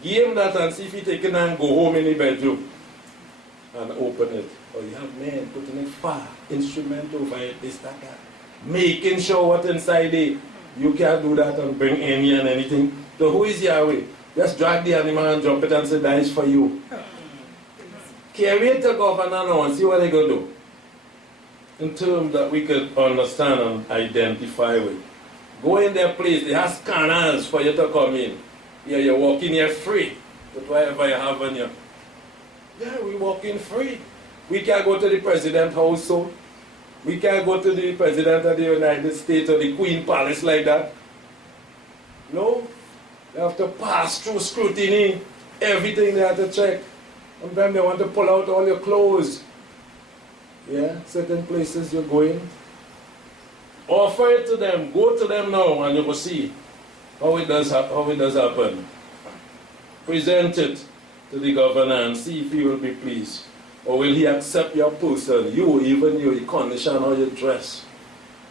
Give him that and see if he take it and go home in the bedroom. and open it. Or you have men putting it far, instrument over it, this, that. Making sure what inside it. You can't do that and bring any and anything. So who is Yahweh? Just drag the animal and drop it and say, that is for you. Carry it to governor now and see what they're going to do. In terms that we could understand and identify with. Go in their place, they have scanners for you to come in. Yeah, you're walking here free with whatever you have on you. Yeah, we walk in free. We can't go to the president's house, so we can't go to the president of the United States or the Queen Palace like that. No. They have to pass through scrutiny. Everything they have to check. Sometimes they want to pull out all your clothes. Yeah, certain places you're going. Offer it to them. Go to them now and you will see how it does happen. Present it to the governor and see if he will be pleased. Or will he accept your person, even you, your condition, how you dress,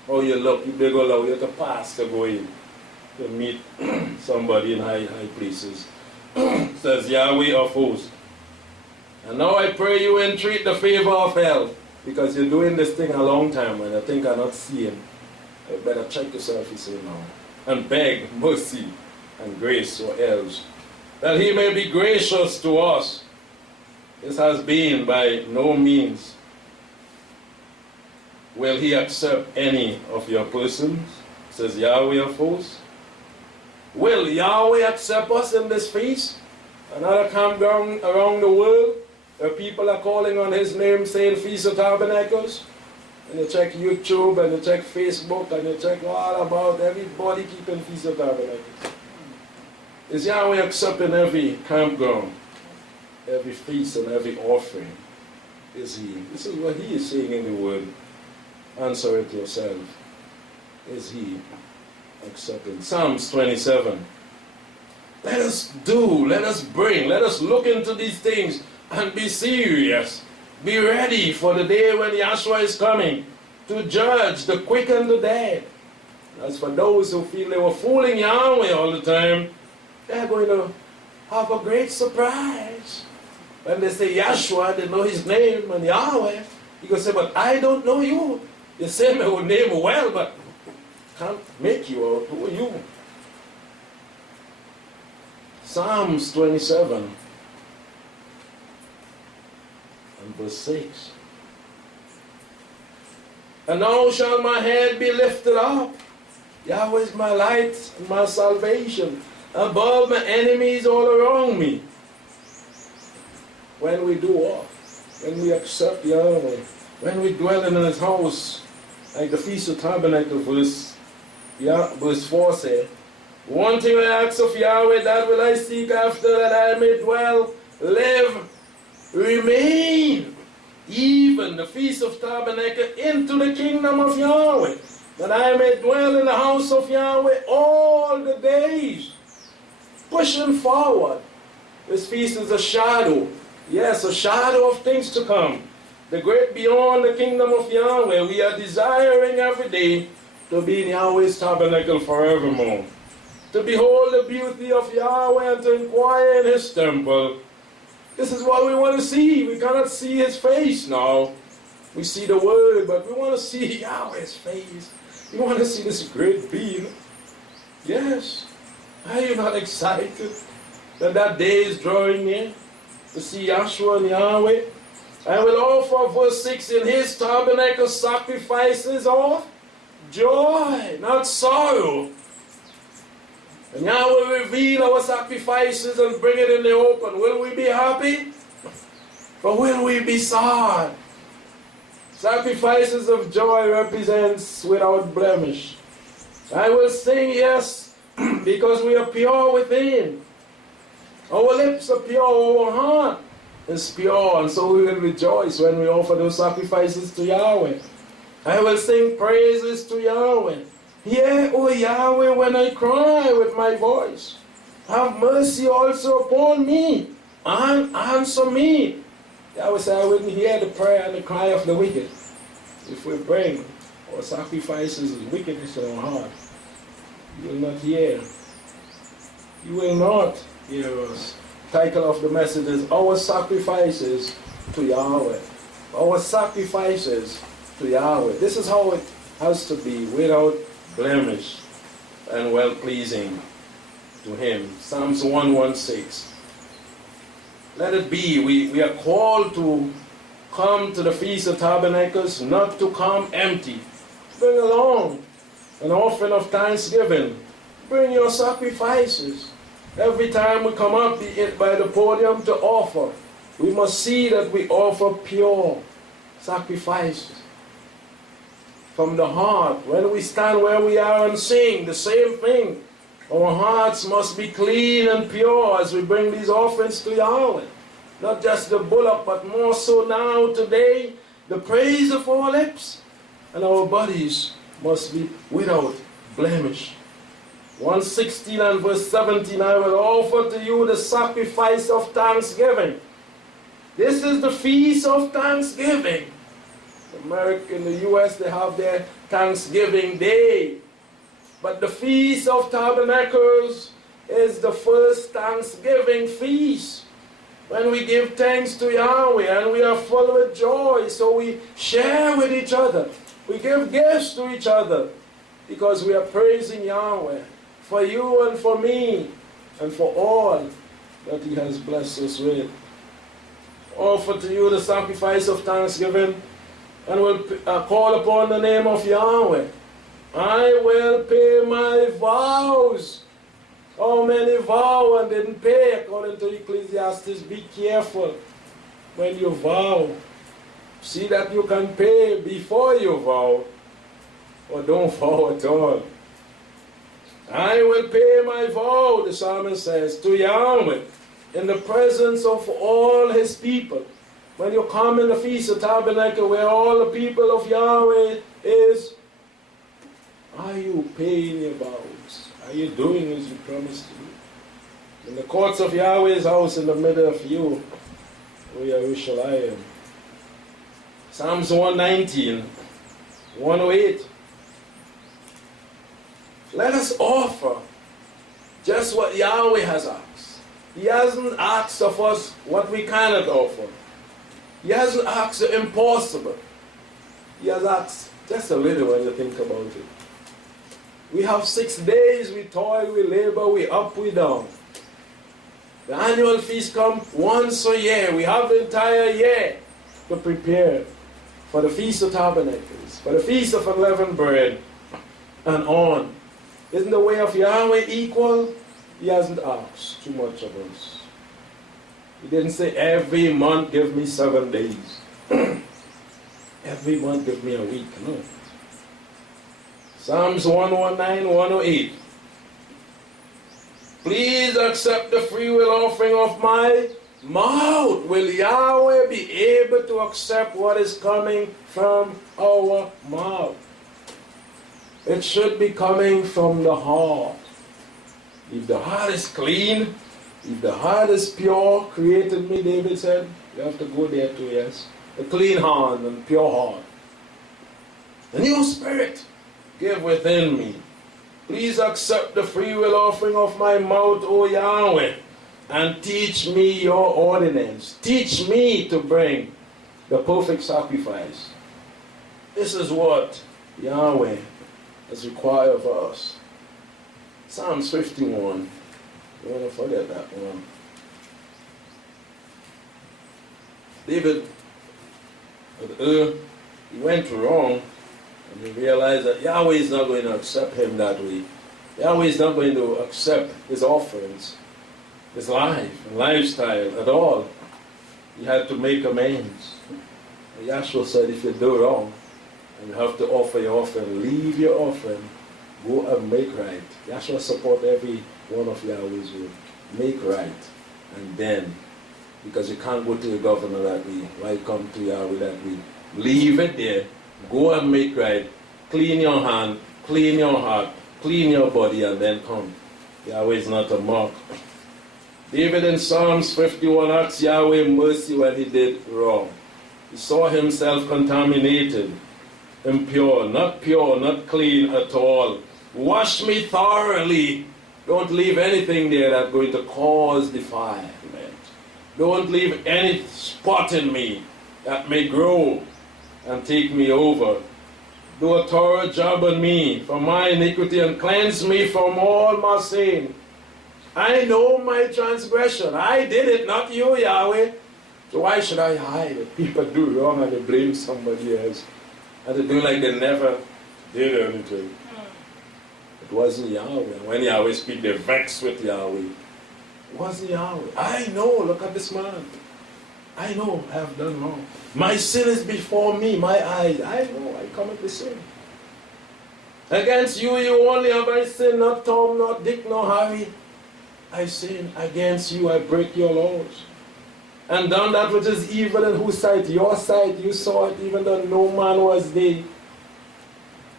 how you look, if they go allow you to pass to go in, to meet somebody in high places. Says Yahweh of hosts. And now I pray you entreat the favor of hell, because you're doing this thing a long time and I think I'm not seeing. You better check yourself, you say now, and beg mercy and grace or else, that he may be gracious to us. This has been by no means will he accept any of your persons, says Yahweh of hosts. Will Yahweh accept us in this feast? Another campground around the world where people are calling on his name saying Feast of Tabernacles. And you check YouTube and you check Facebook and you check all about everybody keeping Feast of Tabernacles. Is Yahweh accepting every campground, every feast and every offering? Is he? This is what he is saying in the word. Answer it yourself. Is he accepting? Psalms 27. Let us do, let us bring, let us look into these things and be serious. Be ready for the day when Yahshua is coming to judge the quick and the dead. As for those who feel they were fooling Yahweh all the time, they're going to have a great surprise. When they say Yahshua, they know his name and Yahweh. You can say, but I don't know you. You say my name well, but can't make you out. Who are you? Psalms 27 and verse 6. And now shall my head be lifted up. Yahweh is my light and my salvation, above my enemies all around me. When we do what? When we accept Yahweh, when we dwell in his house, like the Feast of Tabernacle verse 4 says, one thing I ask of Yahweh, that will I seek after, that I may dwell, live, remain, even the Feast of Tabernacle, into the kingdom of Yahweh, that I may dwell in the house of Yahweh all the days. Pushing forward. This feast is a shadow. Yes, a shadow of things to come. The great beyond the kingdom of Yahweh. We are desiring every day to be in Yahweh's tabernacle forevermore. To behold the beauty of Yahweh and to inquire in his temple. This is what we want to see. We cannot see his face now. We see the word, but we want to see Yahweh's face. We want to see this great being. Yes. Are you not excited that that day is drawing near? To see Yahshua and Yahweh? I will offer, verse 6, in his tabernacle sacrifices of joy, not sorrow. And Yahweh will reveal our sacrifices and bring it in the open. Will we be happy? Or will we be sad? Sacrifices of joy represents without blemish. I will sing, yes, because we are pure within. Our lips are pure, our heart is pure, and so we will rejoice when we offer those sacrifices to Yahweh. I will sing praises to Yahweh. Hear, O Yahweh, when I cry with my voice. Have mercy also upon me, and answer me. Yahweh said, I wouldn't hear the prayer and the cry of the wicked. If we bring our sacrifices with wickedness in our heart, you will not hear. You will not hear us. Title of the message is Our Sacrifices to Yahweh. Our sacrifices to Yahweh. This is how it has to be, without blemish and well-pleasing to Him. Psalms 116. Let it be. We are called to come to the Feast of Tabernacles, not to come empty. Bring along an offering of thanksgiving. Bring your sacrifices. Every time we come up by the podium to offer, we must see that we offer pure sacrifices from the heart. When we stand where we are and sing, the same thing. Our hearts must be clean and pure as we bring these offerings to Yahweh. Not just the bullock, but more so now, today, the praise of our lips. And our bodies must be without blemish. 116 and verse 17, I will offer to you the sacrifice of thanksgiving. This is the Feast of Thanksgiving. In the U.S., they have their Thanksgiving Day. But the Feast of Tabernacles is the first Thanksgiving feast, when we give thanks to Yahweh and we are full with joy. So we share with each other. We give gifts to each other because we are praising Yahweh for you and for me and for all that He has blessed us with. Offer to you the sacrifice of thanksgiving and will call upon the name of Yahweh. I will pay my vows. How many vow and didn't pay? According to Ecclesiastes, be careful when you vow. See that you can pay before you vow, or don't vow at all. I will pay my vow, the psalmist says, to Yahweh in the presence of all His people. When you come in the Feast of Tabernacle where all the people of Yahweh is, are you paying your vows? Are you doing as you promised to do? In the courts of Yahweh's house in the middle of you, O Yerushalayim. Psalms 119, 108. Let us offer just what Yahweh has asked. He hasn't asked of us what we cannot offer. He hasn't asked the impossible. He has asked just a little when you think about it. We have 6 days, we toil, we labor, we up, we down. The annual feast comes once a year. We have the entire year to prepare for the Feast of Tabernacles, for the Feast of Unleavened Bread, and on. Isn't the way of Yahweh equal? He hasn't asked too much of us. He didn't say, every month give me 7 days. Every month give me a week. No. Psalms 119, 108. Please accept the free will offering of my mouth. Will Yahweh be able to accept what is coming from our mouth? It should be coming from the heart. If the heart is clean, if the heart is pure, created me, David said, you have to go there too, yes. A clean heart and pure heart. A new spirit, give within me. Please accept the free will offering of my mouth, O Yahweh, and teach me your ordinance. Teach me to bring the perfect sacrifice. This is what Yahweh has required of us. Psalms 51. You want to forget that one. David, he went wrong, and he realized that Yahweh is not going to accept him that way. Yahweh is not going to accept his offerings, his life and lifestyle at all. He had to make amends. Yahshua said, if you do wrong, and you have to offer your offering, leave your offering, go and make right. Yahshua support every one of Yahweh's word. Make right. And then, because you can't go to the governor that way, why come to Yahweh that way? Leave it there. Go and make right. Clean your hand, clean your heart, clean your body, and then come. Yahweh is not a mock. David in Psalms 51 asked Yahweh mercy when he did wrong. He saw himself contaminated, impure, not clean at all. Wash me thoroughly. Don't leave anything there that's going to cause defilement. Don't leave any spot in me that may grow and take me over. Do a thorough job on me for my iniquity and cleanse me from all my sin. I know my transgression. I did it, not you, Yahweh. So why should I hide? If people do wrong and they blame somebody else, and they do like they never did anything. It wasn't Yahweh. When Yahweh speak, they vex with Yahweh. It wasn't Yahweh. I know, look at this man. I know I have done wrong. My sin is before me, my eyes. I know I commit the sin. Against you, you only have I sinned, not Tom, not Dick, nor Harry. I sin against you, I break your laws. And done that which is evil in whose sight? Your sight, you saw it, even though no man was there.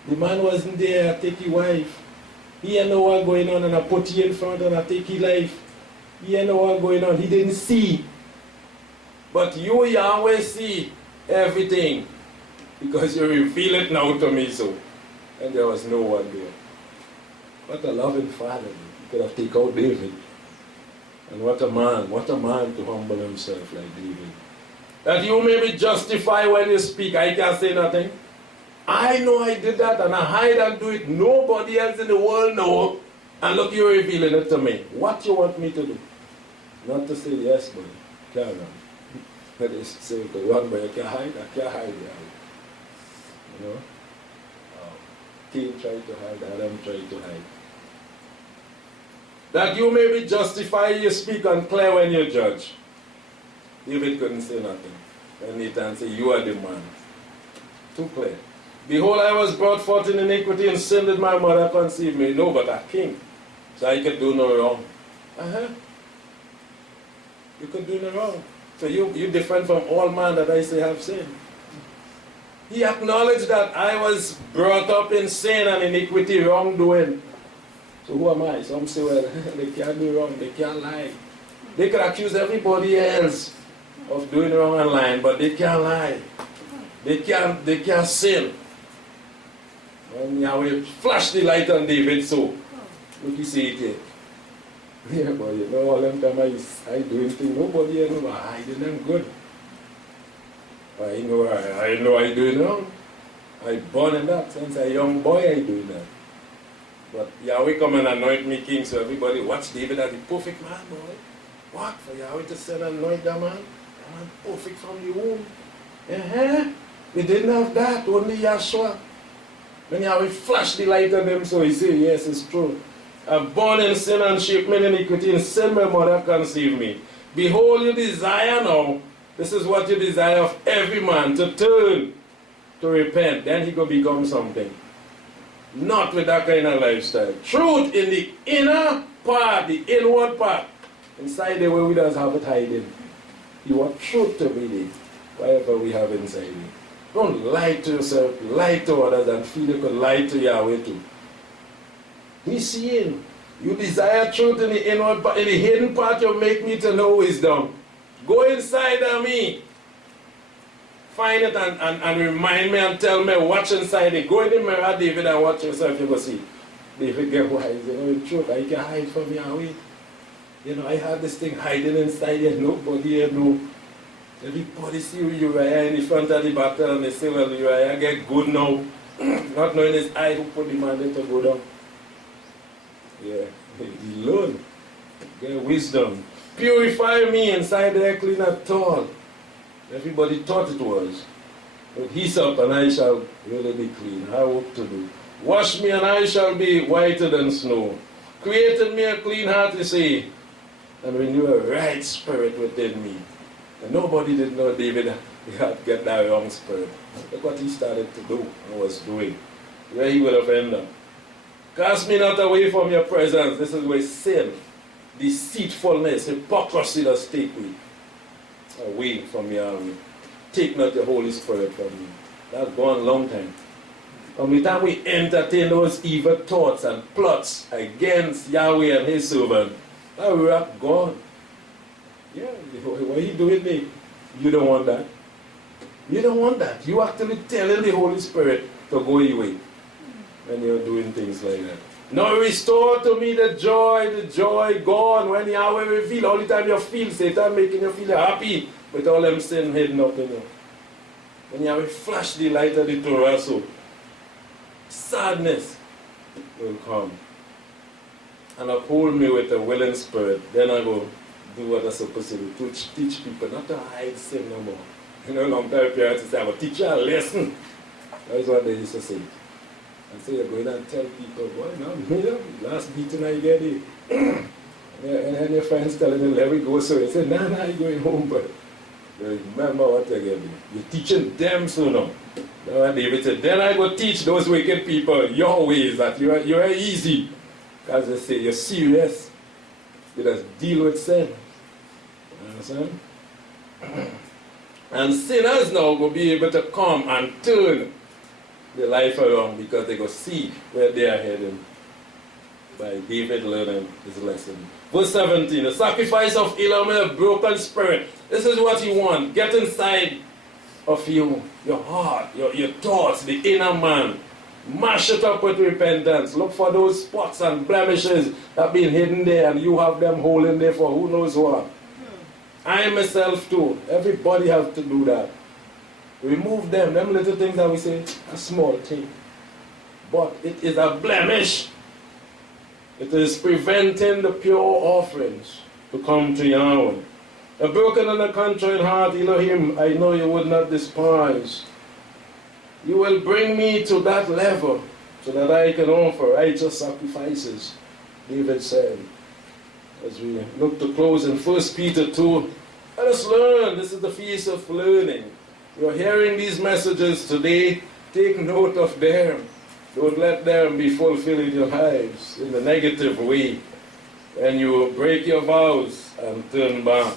The man wasn't there, I take your wife. He didn't know what going on, and I put you in front and I take your life. He didn't know what going on, he didn't see. But you, Yahweh, see everything. Because you reveal it now to me so. And there was no one there. What a loving father. He could have taken out David. And what a man to humble himself like David. That you may be justified when you speak. I can't say nothing. I know I did that and I hide and do it. Nobody else in the world knows. And look, you're revealing it to me. What you want me to do? Not to say yes, but carry on. That is to say the one where you can hide, I can't hide behind. You know? Cain tried to hide, Adam tried to hide. That you may be justified, you speak and clear when you judge. David couldn't say nothing. And Nathan said, you are the man. Too clear. Behold, I was brought forth in iniquity, and sin did my mother conceive me. No, but a king. So I could do no wrong. You could do no wrong. So you're different from all men that I say have sinned. He acknowledged that I was brought up in sin and iniquity, wrongdoing. So who am I? Some say, well, they can't do wrong, they can't lie. They could accuse everybody else of doing wrong and lying, but they can't lie. They can't sin. And Yahweh flashed the light on David, so look, you see it here. Yeah, but you know, all them time I doing things, nobody else know I hiding them good. I know I doing wrong. I born in that. Since a young boy I doing that. But Yahweh come and anoint me king, so everybody watch David as the perfect man, boy. What? For Yahweh to send and anoint that man? That man perfect from the womb. We didn't have that, only Yahshua. When Yahweh flashed the light on them, so he said, yes, it's true. I'm born in sin and shaped me in iniquity, in sin my mother conceived me. Behold, you desire now, this is what you desire of every man, to turn, to repent. Then he could become something. Not with that kind of lifestyle. Truth in the inner part, the inward part. Inside the way we don't have it hiding. You want truth to be there, whatever we have inside you. Don't lie to yourself, lie to others, and feel you could lie to Yahweh too. He's seeing. You desire truth in the inward part, in the hidden part, you make me to know wisdom. Go inside of me. Find it and remind me and tell me what's inside it. Go in the mirror, David, and watch yourself, you go see. David get wise. You know, in truth, I can hide from Yahweh. You know, I had this thing hiding inside here. Nobody here know. Everybody see Uriah in the front of the battle and they say, well, Uriah get good now. Not knowing it's I who put the man there to go down. Yeah, he learn. Get wisdom. Purify me inside there, clean at all. Everybody thought it was. But hyssop and I shall really be clean. I have work to do. Wash me and I shall be whiter than snow. Created me a clean heart, you see, and renew a right spirit within me. And nobody did know David had get that wrong spirit. Look what he started to do and was doing. Where he would have ended up. Cast me not away from your presence. This is where sin, deceitfulness, hypocrisy does take me away from Yahweh. Take not the Holy Spirit from me. That's gone a long time. From the time we entertain those evil thoughts and plots against Yahweh and his servant, that rock gone. Yeah, what are you doing there? You don't want that. You don't want that. You actually telling the Holy Spirit to go away when you're doing things like that. Now restore to me the joy gone when Yahweh reveal. All the time you feel Satan making you feel happy with all them sin hidden up in you. When Yahweh flash the light of the Torah, so sadness will come. And uphold me with a willing spirit. Then I go do what I'm supposed to do. To teach people not to hide sin no more. You know, long time parents say, I will teach you a lesson. That's what they used to say. And so you're going and tell people, boy, no, last meeting I get it. And then your friends telling you, let me go. So you say, nah, you're going home, but remember what I get you. You're teaching them so now. That's what David said. Then I go teach those wicked people your ways, that you're easy. Because they say, you're serious. You just deal with sin. You understand? And sinners now will be able to come and turn their life around because they go see where they are heading by David learning his lesson. Verse 17, the sacrifice of Elam with a broken spirit. This is what you want. Get inside of you, your heart, your thoughts, the inner man. Mash it up with repentance. Look for those spots and blemishes that have been hidden there and you have them holding there for who knows what. I myself too. Everybody has to do that. Remove them little things that we say, a small thing. But it is a blemish. It is preventing the pure offerings to come to Yahweh. A broken and a contrite heart, Elohim, I know you would not despise. You will bring me to that level so that I can offer righteous sacrifices, David said. As we look to close in 1 Peter 2, let us learn. This is the feast of learning. You're hearing these messages today, take note of them. Don't let them be fulfilled in your lives in the negative way. When you break your vows and turn back,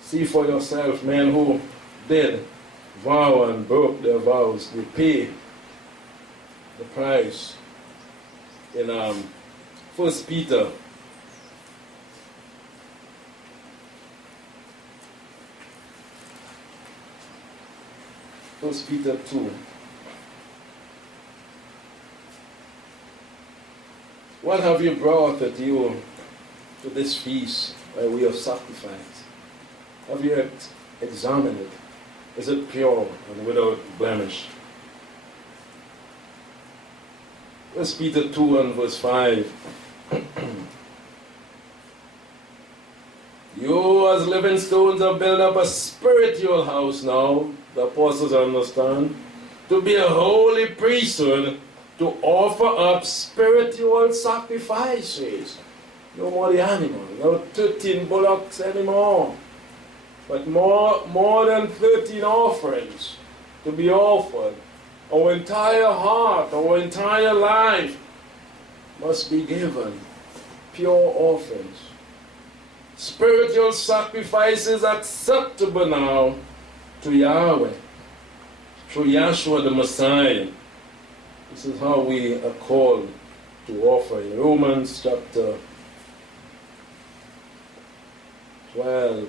see for yourself men who did vow and broke their vows. They pay the price. In 1 Peter 1 Peter 2. What have you brought with you to this feast by way of sacrifice? Have you examined it? Is it pure and without blemish? 1 Peter 2 and verse 5. You as living stones are built up a spiritual house now, the apostles understand, to be a holy priesthood, to offer up spiritual sacrifices. No more the animal, no 13 bullocks anymore, but more than 13 offerings to be offered. Our entire heart, our entire life must be given pure offerings. Spiritual sacrifices acceptable now to Yahweh through Yahshua the Messiah. This is how we are called to offer. In Romans chapter 12.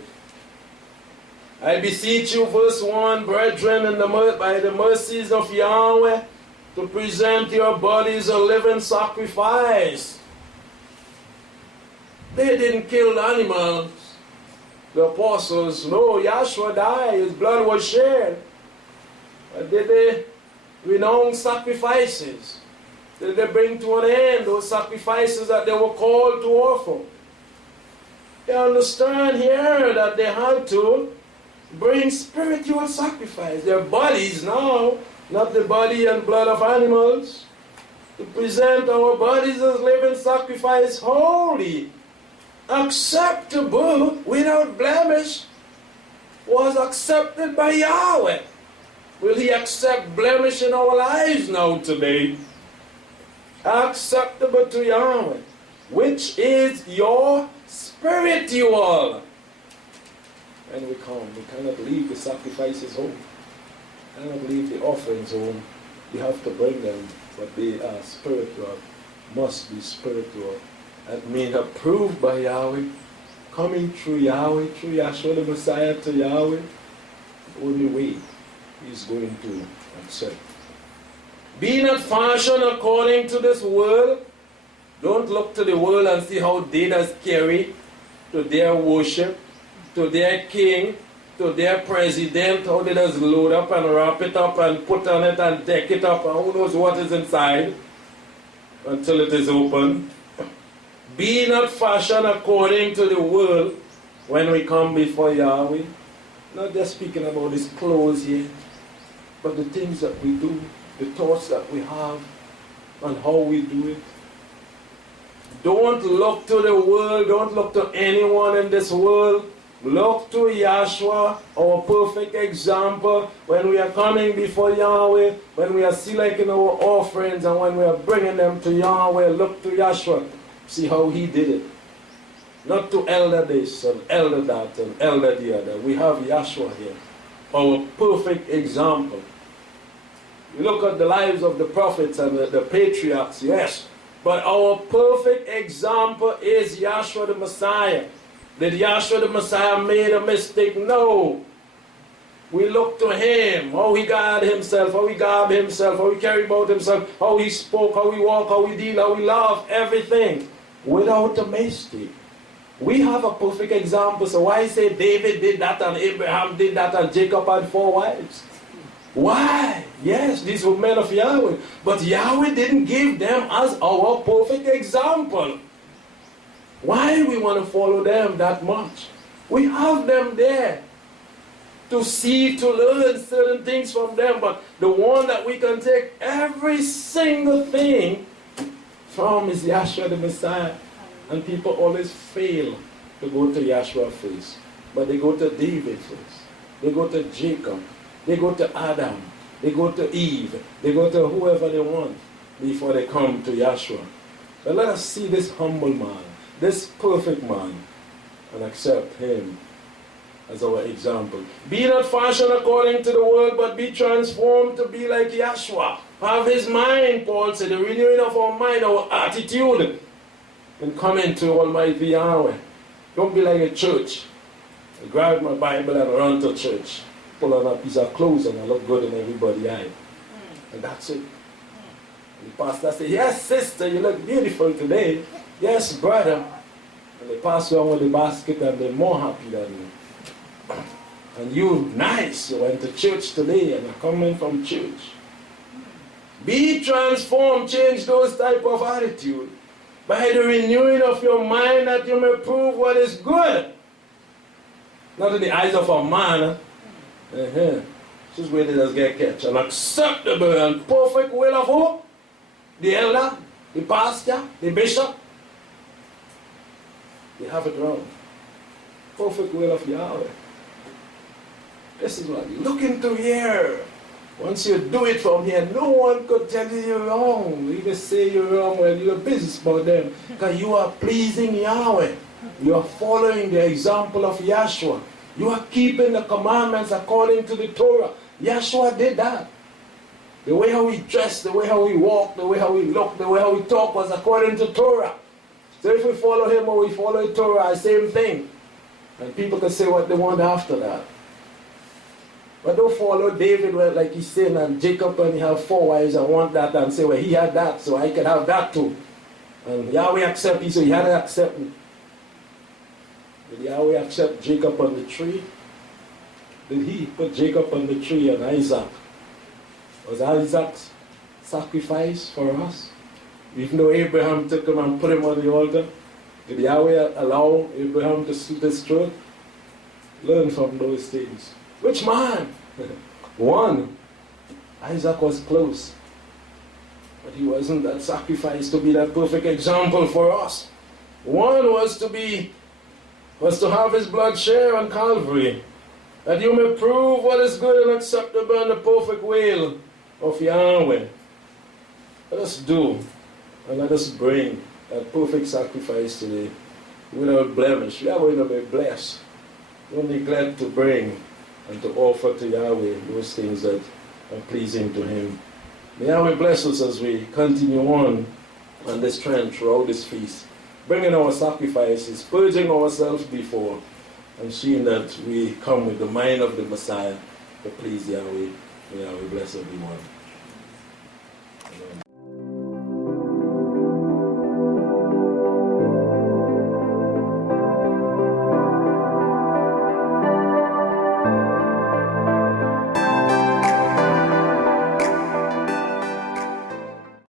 I beseech you, verse 1, brethren, by the mercies of Yahweh, to present your bodies a living sacrifice. They didn't kill the animals, the apostles. No, Yahshua died, his blood was shed. But did they renounce sacrifices? Did they bring to an end those sacrifices that they were called to offer? They understand here that they had to bring spiritual sacrifice. Their bodies now, not the body and blood of animals, to present our bodies as living sacrifice, holy, acceptable, without blemish, was accepted by Yahweh. Will He accept blemish in our lives now today? Acceptable to Yahweh, which is your spiritual. When we come, we cannot leave the sacrifices home. We cannot leave the offerings home. We have to bring them, but they are spiritual, must be spiritual. That means approved by Yahweh, coming through Yahweh, through Yahshua the Messiah to Yahweh. The only way He's going to accept. Be not fashioned according to this world, Don't look to the world and see how they just carry to their worship, to their king, to their president, how they just load up and wrap it up and put on it and deck it up, and who knows what is inside until it is open. Be not fashioned according to the world when we come before Yahweh. Not just speaking about His clothes here, but the things that we do, the thoughts that we have, and how we do it. Don't look to the world, don't look to anyone in this world. Look to Yahshua, our perfect example, when we are coming before Yahweh, when we are selecting our offerings, and when we are bringing them to Yahweh. Look to Yahshua. See how He did it. Not to elder this and elder that and elder the other. We have Yahshua here, our perfect example. You look at the lives of the prophets and the patriarchs, yes, but our perfect example is Yahshua the Messiah. Did Yahshua the Messiah made a mistake? No. We look to Him, how He guarded Himself, how He garbed Himself, how He carried about Himself, how He spoke, how He walked, how He did, how He loved, everything, without a mistake. We have a perfect example, so why say David did that and Abraham did that and Jacob had 4 wives? Why? Yes, these were men of Yahweh, but Yahweh didn't give them as our perfect example. Why we want to follow them that much? We have them there to see, to learn certain things from them, but the one that we can take every single thing from is Yahshua the Messiah. And people always fail to go to Yahshua first. But they go to David first. They go to Jacob. They go to Adam. They go to Eve. They go to whoever they want before they come to Yahshua. But let us see this humble man, this perfect man, and accept him as our example. Be not fashioned according to the world, but be transformed to be like Yahshua. Have his mind, Paul said, the renewing of our mind, our attitude, and come into Almighty Yahweh. Don't be like a church. I grab my Bible and run to church. Pull on a piece of clothes and I look good in everybody's eye. And that's it. And the pastor said, yes, sister, you look beautiful today. Yes, brother. And they pass around with the basket and they're more happy than you. And you, nice, you went to church today and you're coming from church. Be transformed, change those type of attitude by the renewing of your mind, that you may prove what is good. Not in the eyes of a man. This is where they just get catch. An acceptable and perfect will of who? The elder, the pastor, the bishop. They have it wrong. Perfect will of Yahweh. This is what you're looking to hear. Once you do it from here, no one could tell you you're wrong. Even say you're wrong when you're business about them. Because you are pleasing Yahweh. You are following the example of Yahshua. You are keeping the commandments according to the Torah. Yahshua did that. The way how he dressed, the way how he walked, the way how he looked, the way how he talked was according to Torah. So if we follow him or we follow the Torah, same thing. And people can say what they want after that. But don't follow David, well, like he's saying, and Jacob, and he have 4 wives and want that, and say, well, he had that, so I can have that too. And Yahweh accept you, so he had to accept me. Did Yahweh accept Jacob on the tree? Did he put Jacob on the tree and Isaac? Was Isaac's sacrifice for us? Even though Abraham took him and put him on the altar, did Yahweh allow Abraham to slit his throat? Learn from those things. Which man? One. Isaac was close. But he wasn't that sacrifice to be that perfect example for us. One was to have his blood shed on Calvary, that you may prove what is good and acceptable and the perfect will of Yahweh. Let us do and let us bring that perfect sacrifice today without blemish. We are going to be blessed. Don't neglect to bring and to offer to Yahweh those things that are pleasing to Him. May Yahweh bless us as we continue on this trend throughout this feast, bringing our sacrifices, purging ourselves before, and seeing that we come with the mind of the Messiah to please Yahweh. May Yahweh bless everyone. Amen.